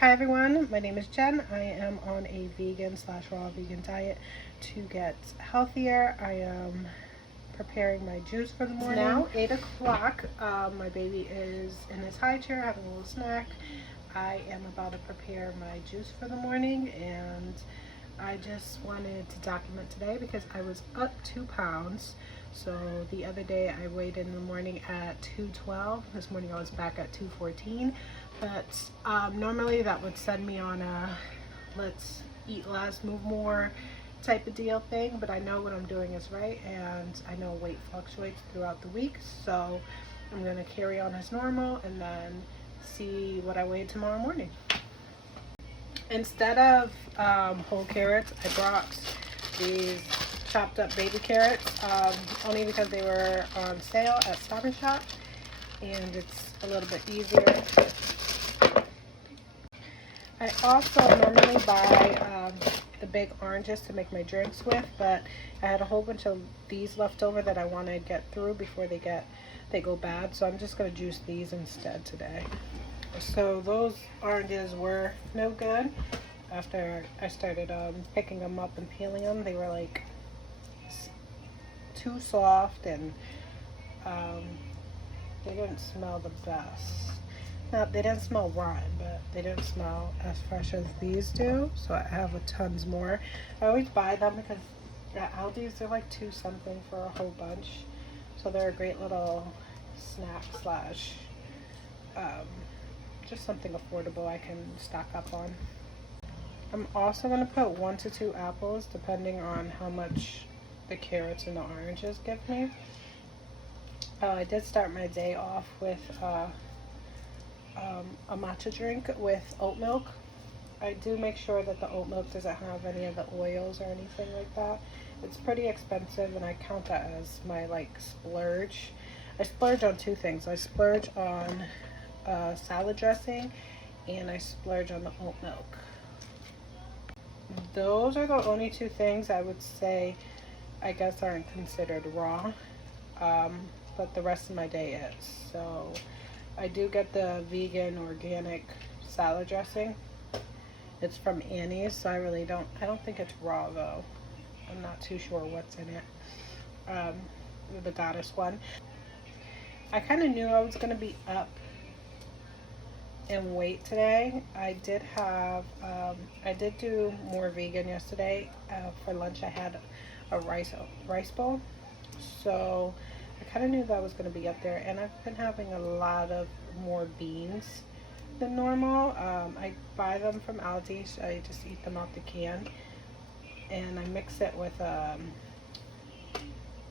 Hi everyone, my name is Jen. I am on a vegan / raw vegan diet to get healthier. I am preparing my juice for the morning. It's now 8 o'clock. My baby is in his high chair having a little snack. I am about to prepare my juice for the morning, and I just wanted to document today because I was up 2 pounds. So the other day I weighed in the morning at 212. This morning I was back at 214. But normally that would send me on a let's eat less, move more type of deal thing. But I know what I'm doing is right, and I know weight fluctuates throughout the week. So I'm going to carry on as normal and then see what I weigh tomorrow morning. Instead of whole carrots, I brought these chopped up baby carrots, only because they were on sale at Stop and Shop, and it's a little bit easier. I also normally buy the big oranges to make my drinks with, but I had a whole bunch of these left over that I want to get through before they go bad, so I'm just going to juice these instead today. So those oranges were no good. After I started picking them up and peeling them, they were like too soft, and they didn't smell the best. Now, they didn't smell rotten, but they didn't smell as fresh as these do. So I have a tons more. I always buy them because at Aldi's they're like $2 something for a whole bunch. So they're a great little snack slash just something affordable I can stock up on. I'm also going to put 1 to 2 apples depending on how much the carrots and the oranges give me. I did start my day off with a matcha drink with oat milk. I do make sure that the oat milk doesn't have any of the oils or anything like that. It's pretty expensive, and I count that as my like splurge. I splurge on 2 things. I splurge on salad dressing, and I splurge on the oat milk. Those are the only 2 things I would say I guess aren't considered raw, but the rest of my day is. So I do get the vegan organic salad dressing. It's from Annie's, so I don't think it's raw though. I'm not too sure what's in it. The goddess one. I kind of knew I was going to be up in weight today. I did do more vegan yesterday. For lunch I had a rice bowl, so I kind of knew that I was going to be up there, and I've been having a lot of more beans than normal. I buy them from Aldi, so I just eat them out the can, and I mix it with a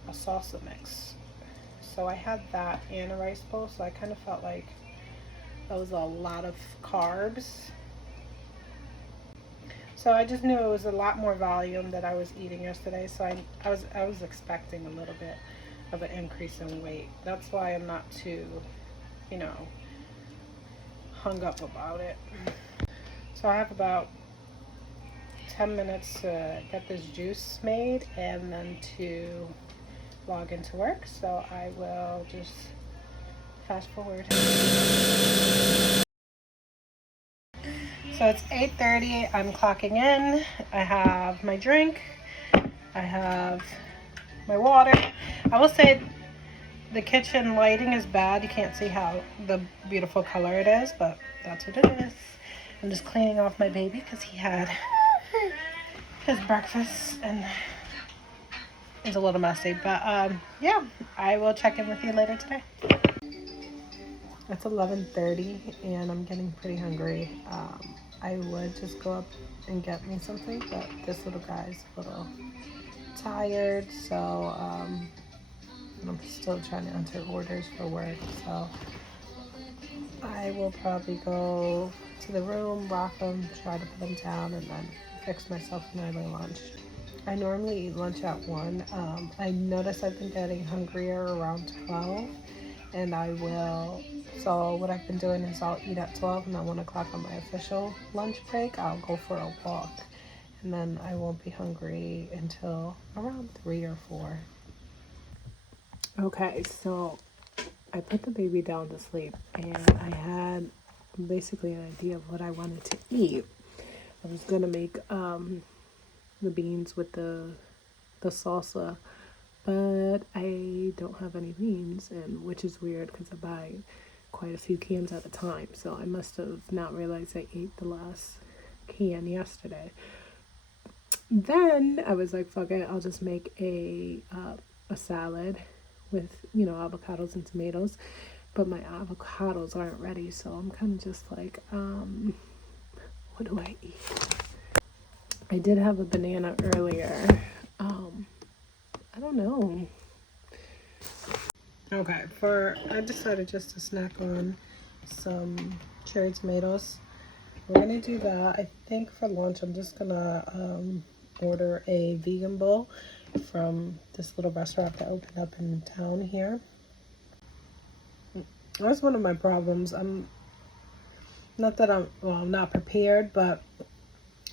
salsa mix. So I had that and a rice bowl, so I kind of felt like that was a lot of carbs. So I just knew it was a lot more volume that I was eating yesterday, so I was expecting a little bit of an increase in weight. That's why I'm not too, hung up about it. So I have about 10 minutes to get this juice made and then to log into work. So I will just fast forward. So it's 8:30, I'm clocking in. I have my drink, I have my water. I will say the kitchen lighting is bad. You can't see how the beautiful color it is, but that's what it is. I'm just cleaning off my baby because he had his breakfast and it's a little messy. But yeah, I will check in with you later today. It's 11:30 and I'm getting pretty hungry. I would just go up and get me something, but this little guy's a little tired, so I'm still trying to enter orders for work, so I will probably go to the room, rock them, try to put them down, and then fix myself an early lunch. I normally eat lunch at 1. I notice I've been getting hungrier around 12, and so what I've been doing is I'll eat at 12, and then 1 o'clock on my official lunch break, I'll go for a walk, and then I won't be hungry until around 3 or 4. Okay, so I put the baby down to sleep, and I had basically an idea of what I wanted to eat. I was gonna make the beans with the salsa, but I don't have any beans, and which is weird because I buy quite a few cans at a time. So I must have not realized I ate the last can yesterday. Then I was like, fuck it, I'll just make a salad with, you know, avocados and tomatoes. But my avocados aren't ready, so I'm kind of just like, what do I eat? I did have a banana earlier. I don't know. Okay, I decided just to snack on some cherry tomatoes. We're gonna do that. I think for lunch I'm just gonna order a vegan bowl from this little restaurant that opened up in town here. That's one of my problems. I'm not prepared, but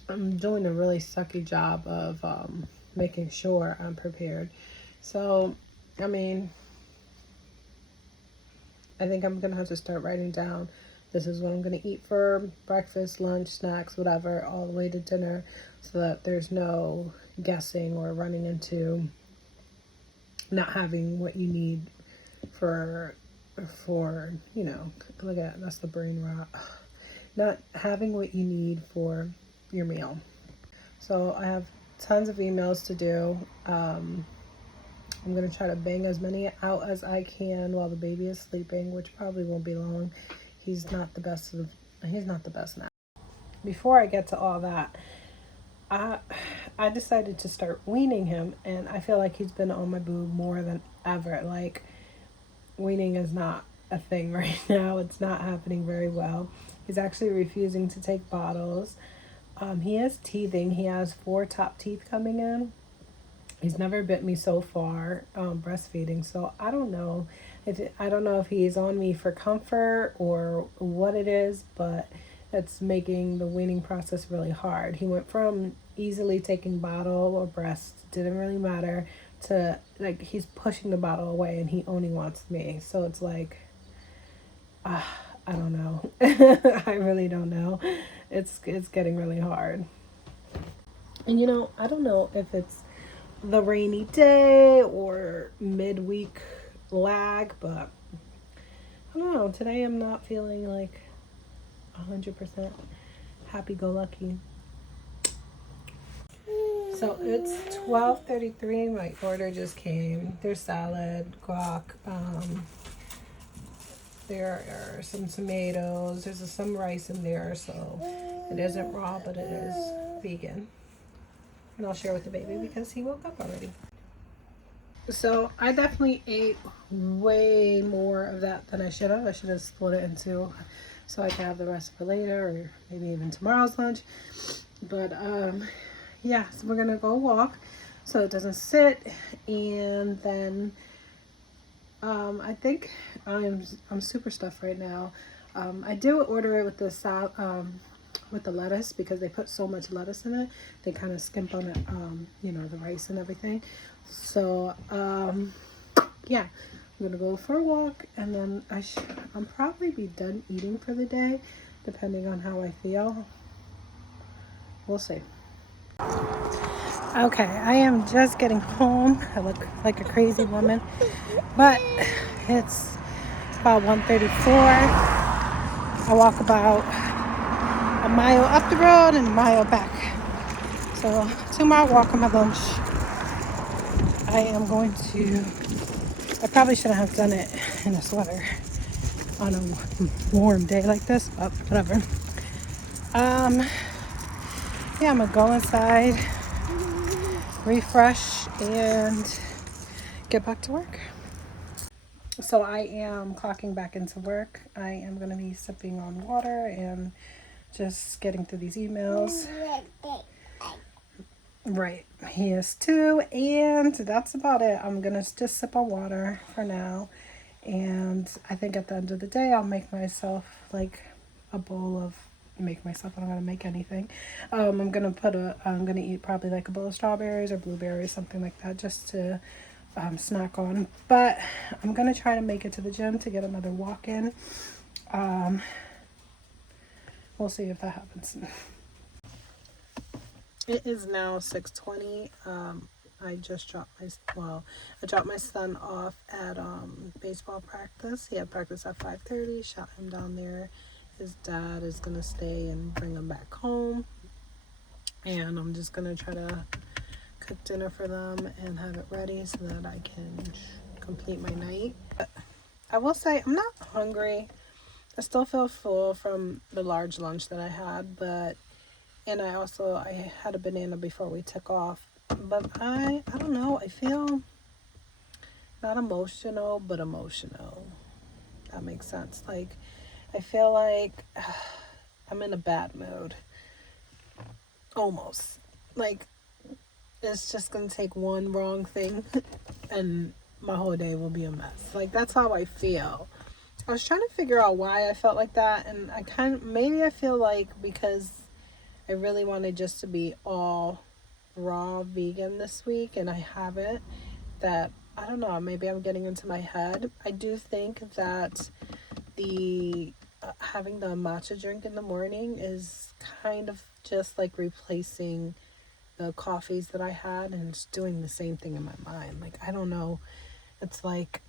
I'm doing a really sucky job of making sure I'm prepared. So, I mean, I think I'm gonna have to start writing down, this is what I'm gonna eat for breakfast, lunch, snacks, whatever, all the way to dinner, so that there's no guessing or running into not having what you need for you know, look at, that's the brain rot. Not having what you need for your meal. So I have tons of emails to do. I'm going to try to bang as many out as I can while the baby is sleeping, which probably won't be long. He's not the best now. Before I get to all that, I decided to start weaning him, and I feel like he's been on my boob more than ever. Like, weaning is not a thing right now. It's not happening very well. He's actually refusing to take bottles. He is teething. He has 4 top teeth coming in. He's never bit me so far breastfeeding. So I don't know if he's on me for comfort or what it is, but it's making the weaning process really hard. He went from easily taking bottle or breast, didn't really matter, to like he's pushing the bottle away and he only wants me. So it's like, I don't know. I really don't know. It's getting really hard. And you know, I don't know if it's the rainy day or midweek lag, but I don't know. Today I'm not feeling like 100% happy-go-lucky. So it's 12:33. My order just came. There's salad, guac. There are some tomatoes. There's some rice in there, so it isn't raw, but it is vegan. And I'll share with the baby because he woke up already. So I definitely ate way more of that than I should have. I should have split it in 2 so I can have the rest for later or maybe even tomorrow's lunch. But yeah, so we're gonna go walk so it doesn't sit, and then I think I'm super stuffed right now. I do order it with the lettuce because they put so much lettuce in it. They kind of skimp on it, you know, the rice and everything. So yeah, I'm gonna go for a walk, and then I'll probably be done eating for the day, depending on how I feel. We'll see. Okay, I am just getting home. I look like a crazy woman, but it's about 1:34. I walk about a mile up the road and a mile back. So 2-mile walk on my lunch. I probably shouldn't have done it in a sweater on a warm day like this, but whatever. Yeah, I'm gonna go inside, refresh, and get back to work. So I am clocking back into work. I am going to be sipping on water and just getting through these emails. Right, he is too, and that's about it. I'm going to just sip on water for now, and I think at the end of the day I'll make myself like a bowl of, I don't gotta make anything. I'm gonna eat probably like a bowl of strawberries or blueberries, something like that, just to snack on. But I'm gonna try to make it to the gym to get another walk in. we'll see if that happens. It is now 6:20. I just I dropped my son off at baseball practice. He had practice at 5:30. Shot him down there. His dad is gonna stay and bring him back home. And I'm just gonna try to cook dinner for them and have it ready so that I can complete my night. But I will say I'm not hungry. I still feel full from the large lunch that I had, and I had a banana before we took off. But I don't know, I feel not emotional, but emotional. That makes sense. Like, I feel like I'm in a bad mood. Almost. Like, it's just gonna take one wrong thing and my whole day will be a mess. Like, that's how I feel. I was trying to figure out why I felt like that, and maybe I feel like because I really wanted just to be all raw vegan this week and I haven't, that I don't know, maybe I'm getting into my head. I do think that the having the matcha drink in the morning is kind of just like replacing the coffees that I had, and it's doing the same thing in my mind. Like, I don't know, it's like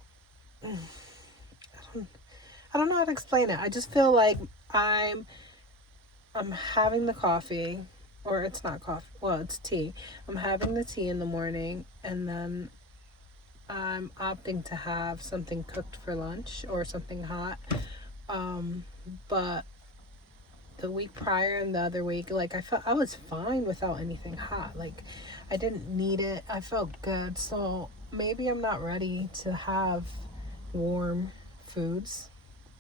I don't know how to explain it. I just feel like I'm having the coffee, or it's not coffee, well, it's tea. I'm having the tea in the morning, and then I'm opting to have something cooked for lunch or something hot. But the week prior and the other week, like, I felt I was fine without anything hot. Like, I didn't need it. I felt good. So maybe I'm not ready to have warm foods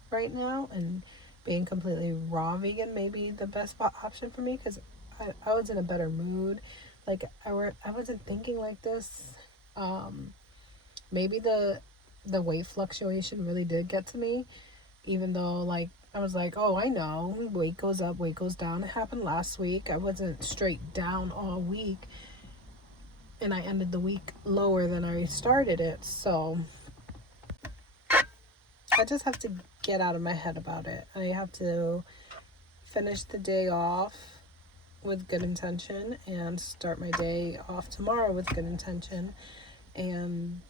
right now, and being completely raw vegan may be the best option for me, because I was in a better mood. Like, I wasn't thinking like this. Maybe the weight fluctuation really did get to me, even though, like, I was like, oh, I know, weight goes up, weight goes down. It happened last week. I wasn't straight down all week, and I ended the week lower than I started it. So I just have to get out of my head about it. I have to finish the day off with good intention and start my day off tomorrow with good intention, and,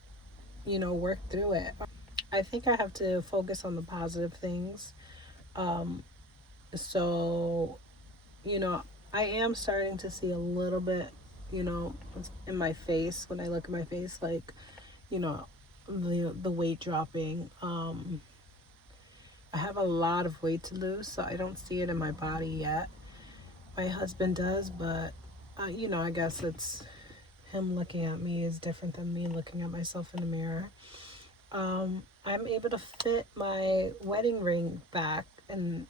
work through it. I think I have to focus on the positive things. So, I am starting to see a little bit, in my face, when I look at my face, like, the weight dropping. I have a lot of weight to lose, so I don't see it in my body yet. My husband does, but I guess it's him looking at me is different than me looking at myself in the mirror. I'm able to fit my wedding ring back, and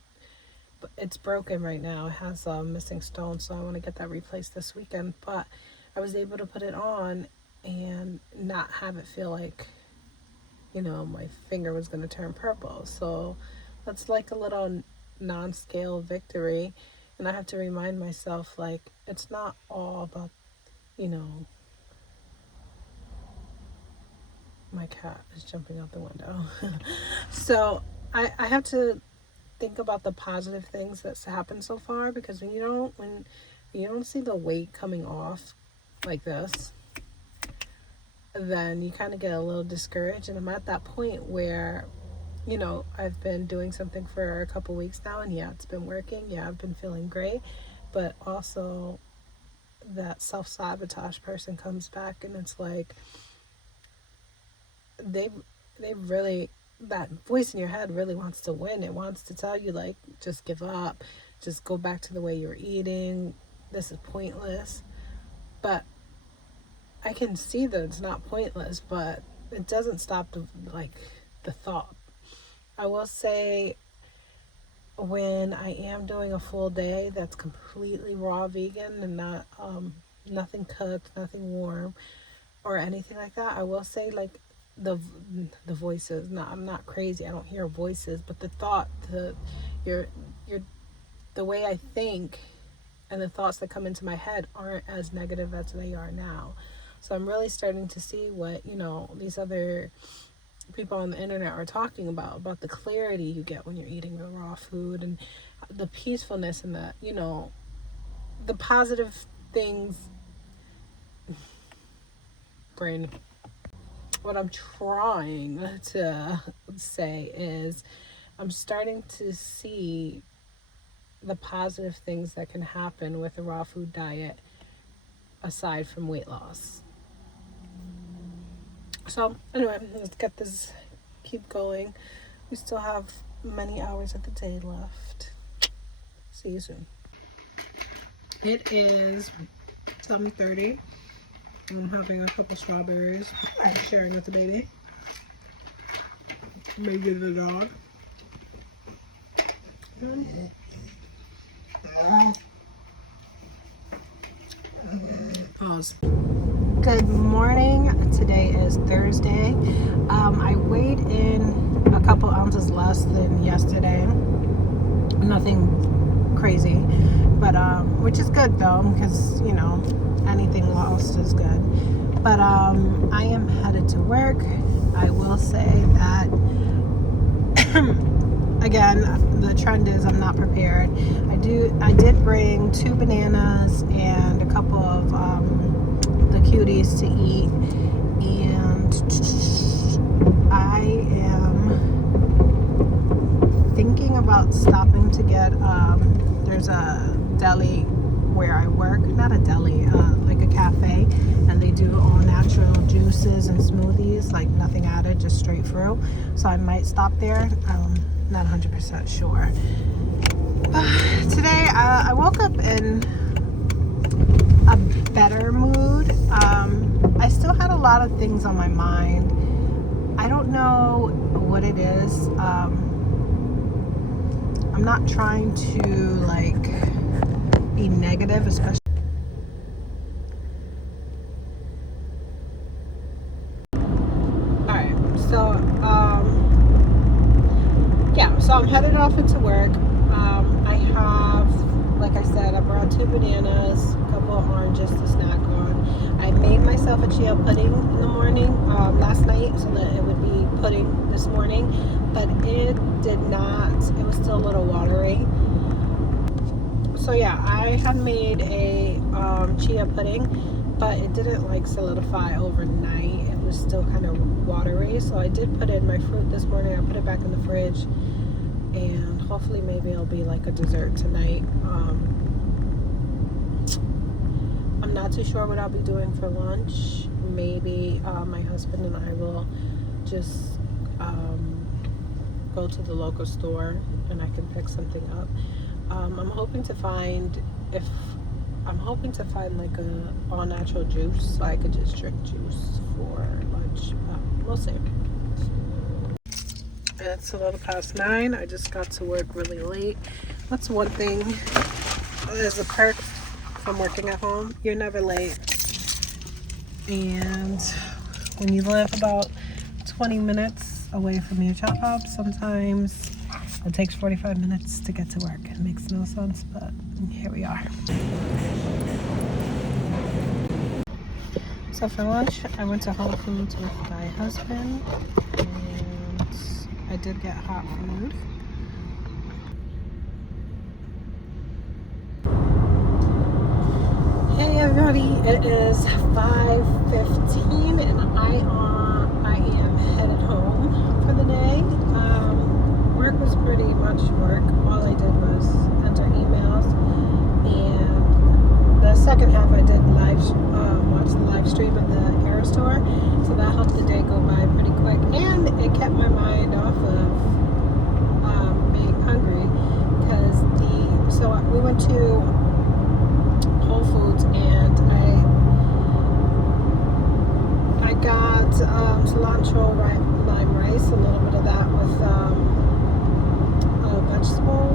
it's broken right now. It has a missing stone, so I want to get that replaced this weekend. But I was able to put it on and not have it feel like, my finger was going to turn purple. So that's like a little non-scale victory. And I have to remind myself, like, it's not all about, my cat is jumping out the window. So I have to think about the positive things that's happened so far, because when you don't see the weight coming off like this, then you kind of get a little discouraged. And I'm at that point where, I've been doing something for a couple weeks now, and yeah, it's been working. Yeah, I've been feeling great, but also that self-sabotage person comes back, and it's like they really, that voice in your head really wants to win. It wants to tell you, like, just give up, just go back to the way you were eating, this is pointless. But I can see that it's not pointless, but it doesn't stop the thought. I will say, when I am doing a full day that's completely raw vegan and not nothing cooked, nothing warm or anything like that, I will say, like, the voices, I'm not crazy, I don't hear voices, but the thought, the way I think and the thoughts that come into my head aren't as negative as they are now. So I'm really starting to see what, these other people on the internet are talking about the clarity you get when you're eating the raw food, and the peacefulness and the, you know, the positive things. Brain. What I'm trying to say is I'm starting to see the positive things that can happen with a raw food diet aside from weight loss. So anyway, let's get this, keep going. We still have many hours of the day left. See you soon. It is 7:30. I'm having a couple strawberries. I'm sharing with the baby. Maybe the dog. Pause. Good morning. Today is Thursday. I weighed in a couple ounces less than yesterday. Nothing crazy, but which is good though, because you know anything lost is good. But I am headed to work. I will say that again, the trend is I'm not prepared. I did bring 2 bananas and a couple of the cuties to eat, and I am thinking about stopping to get there's a deli where I work, not a deli, like a cafe, and they do all natural juices and smoothies, like nothing added, just straight through. So I might stop there. Not 100% sure. Today I woke up in a better mood. I still had a lot of things on my mind. I don't know what it is. I'm not trying to like be negative, especially. Alright, so yeah, so I'm headed off into work. I have, like I said, I brought 2 bananas, a couple of oranges to snack on. I made myself a chia pudding in the morning, last night, so that it would be pudding this morning, but it did not, it was still a little watery. So yeah, I had made a chia pudding, but it didn't like solidify overnight. It was still kind of watery, so I did put in my fruit this morning. I put it back in the fridge, and hopefully maybe it'll be like a dessert tonight. I'm not too sure what I'll be doing for lunch. Maybe my husband and I will just go to the local store and I can pick something up. I'm hoping to find like a all natural juice, so I could just drink juice for lunch. We'll see. It's a little past 9. I just got to work really late. That's one thing. There's a perk from working at home. You're never late. And when you live about 20 minutes away from your job, sometimes it takes 45 minutes to get to work. It makes no sense, but here we are. So for lunch, I went to Whole Foods with my husband, and I did get hot food. Hey everybody, it is 5:15 and I am headed home for the day. Work was pretty much work. All I did was enter emails, and the second half I did watch the live stream of the Air Store, so that helped the day go by pretty quick, and it kept my mind off of being hungry, because we went to Whole Foods and I got cilantro lime rice, a little bit of that with a vegetable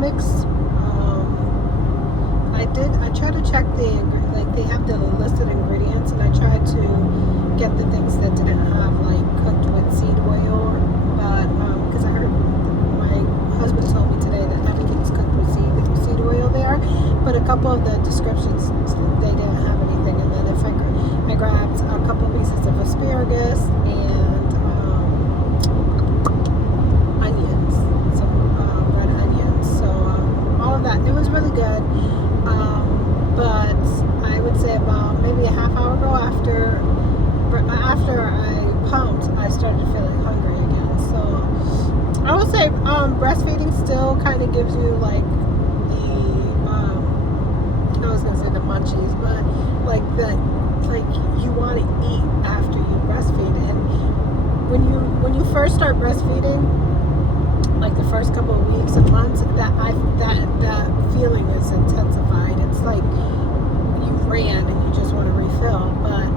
mix. I tried to check they have the listed ingredients, and I tried to get the things that didn't have like cooked with seed oil, but because I heard my husband told me today that everything's cooked with seed oil there, but a couple of the descriptions, they didn't have anything. And then I grabbed a couple pieces of asparagus and onions, some red onions. So really good. But I would say about maybe a half hour ago after I pumped, I started feeling hungry again. So I would say breastfeeding still kind of gives you like I was gonna say the munchies, but like you want to eat after you breastfeed. And when you first start breastfeeding, like the first couple of weeks and months, that feeling is intensified. It's like you ran and you just want to refill, but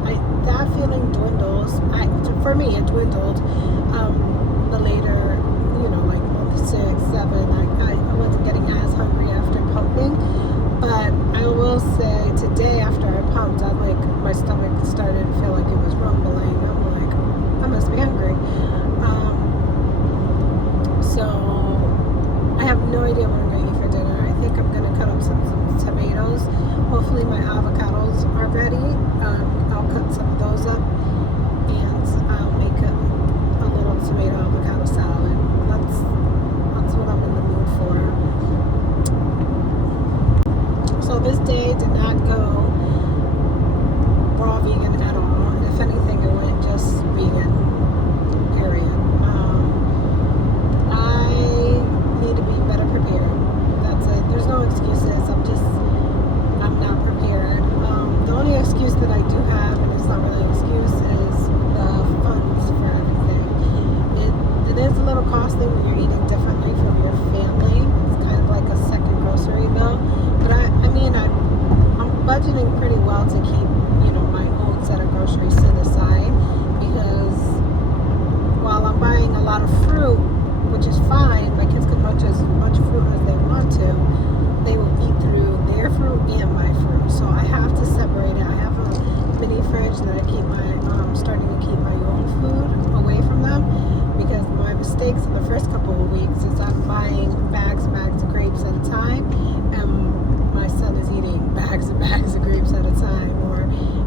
that feeling dwindles. For me, it dwindled the later, like month 6, 7. I wasn't getting as hungry after pumping. But I will say today after I pumped, my stomach started to feel like it was rumbling. I'm like, I must be hungry. So I have no idea what I'm going to eat for dinner. I think I'm going to cut up some tomatoes. Hopefully my avocados are ready. I'll cut some of those up and I'll make a little tomato avocado salad. That's what I'm in the mood for. So this day did not go raw vegan at all. If anything, it went just vegan, period. I need to be better prepared. That's it. There's no excuses. I'm not prepared. The only excuse that I do have, and it's not really an excuse, is the funds for everything. It is a little costly when you're eating differently from your family. It's kind of like a second grocery bill. But I'm budgeting pretty well to keep, my own set of groceries set aside, because while I'm buying a lot of fruit, which is fine, my kids can munch as much fruit as they want to, they will eat through their fruit and my fruit. So I have to separate it. I have a mini fridge that I keep starting to keep my own food away from them, because my mistakes in the first couple of weeks is I'm buying bags and bags of grapes at a time, and my son is eating bags and bags of grapes at a time. Or,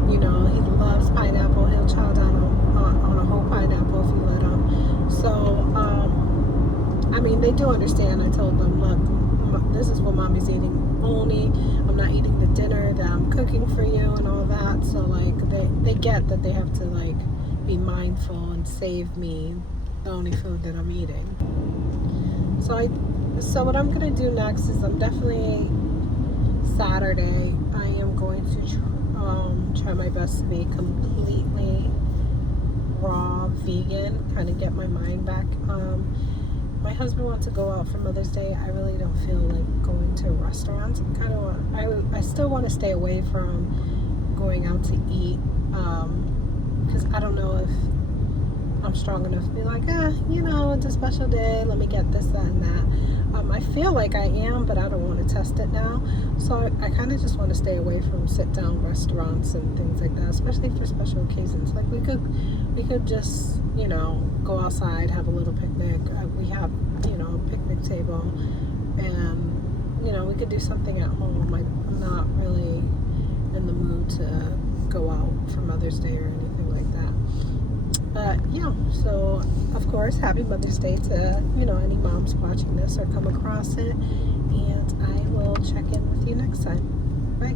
he loves pineapple. He'll chow down on a whole pineapple if you let him. So, they do understand. I told them, look, this is what mommy's eating only. I'm not eating the dinner that I'm cooking for you and all that. So, they get that they have to, be mindful and save me the only food that I'm eating. So what I'm going to do next is I'm definitely Saturday, I am going to try my best to be completely raw vegan, kind of get my mind back. My husband wants to go out for Mother's Day. I really don't feel like going to restaurants. I still want to stay away from going out to eat, because I don't know if I'm strong enough to be like, it's a special day, let me get this, that, and that. I feel like I am, but I don't want to test it now. So I kind of just want to stay away from sit-down restaurants and things like that, especially for special occasions. Like we could just, go outside, have a little picnic. We have, a picnic table, and, we could do something at home. I'm not really in the mood to go out for Mother's Day or anything like that. But so of course, happy Mother's Day to, any moms watching this or come across it. And I will check in with you next time. Bye.